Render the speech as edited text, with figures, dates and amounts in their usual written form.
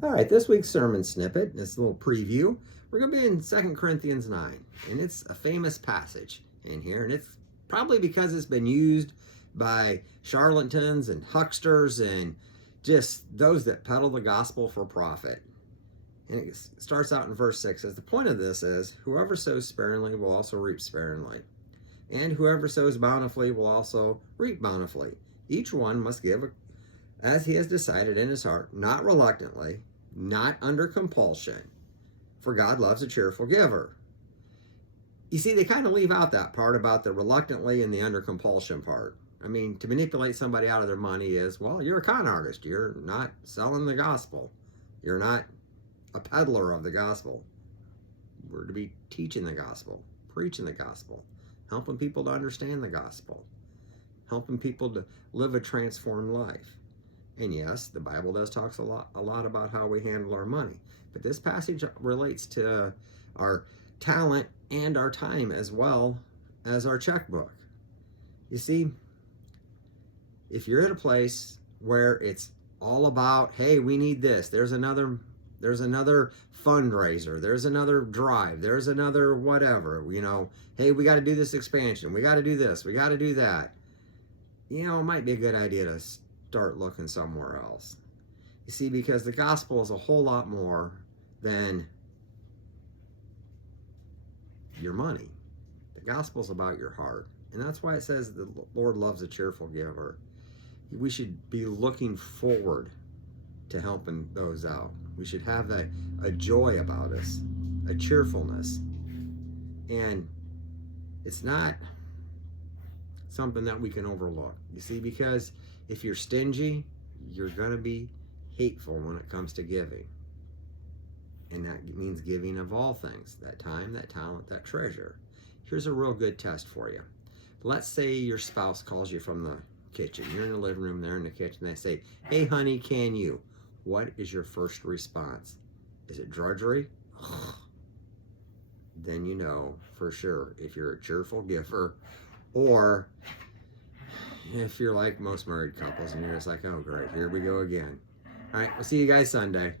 All right, this week's sermon snippet, this little preview, we're going to be in 2 Corinthians 9, and it's a famous passage in here, and it's probably because it's been used by charlatans and hucksters and just those that peddle the gospel for profit. And it starts out in verse 6, says, the point of this is, whoever sows sparingly will also reap sparingly, and whoever sows bountifully will also reap bountifully. Each one must give as he has decided in his heart, not reluctantly, not under compulsion, for God loves a cheerful giver. You see, they kind of leave out that part about the reluctantly and the under compulsion part. I mean, to manipulate somebody out of their money is, well, you're a con artist. You're not selling the gospel. You're not a peddler of the gospel. We're to be teaching the gospel, preaching the gospel, helping people to understand the gospel, helping people to live a transformed life. And yes, the Bible does talk a lot about how we handle our money. But this passage relates to our talent and our time as well as our checkbook. You see, if you're at a place where it's all about, hey, we need this, there's another fundraiser, there's another drive, there's another whatever, hey, we got to do this expansion, we got to do this, we got to do that. It might be a good idea to start looking somewhere else. You see, because the gospel is a whole lot more than your money. The gospel is about your heart. And that's why it says the Lord loves a cheerful giver. We should be looking forward to helping those out. We should have a joy about us, a cheerfulness. And it's not something that we can overlook. You see, because if you're stingy, you're going to be hateful when it comes to giving. And that means giving of all things, that time, that talent, that treasure. Here's a real good test for you. Let's say your spouse calls you from the kitchen. You're in the living room, they're in the kitchen. They say, hey, honey, can you? What is your first response? Is it drudgery? Then you know for sure if you're a cheerful giver, or if you're like most married couples and you're just like, oh, great, here we go again. All right, we'll see you guys Sunday.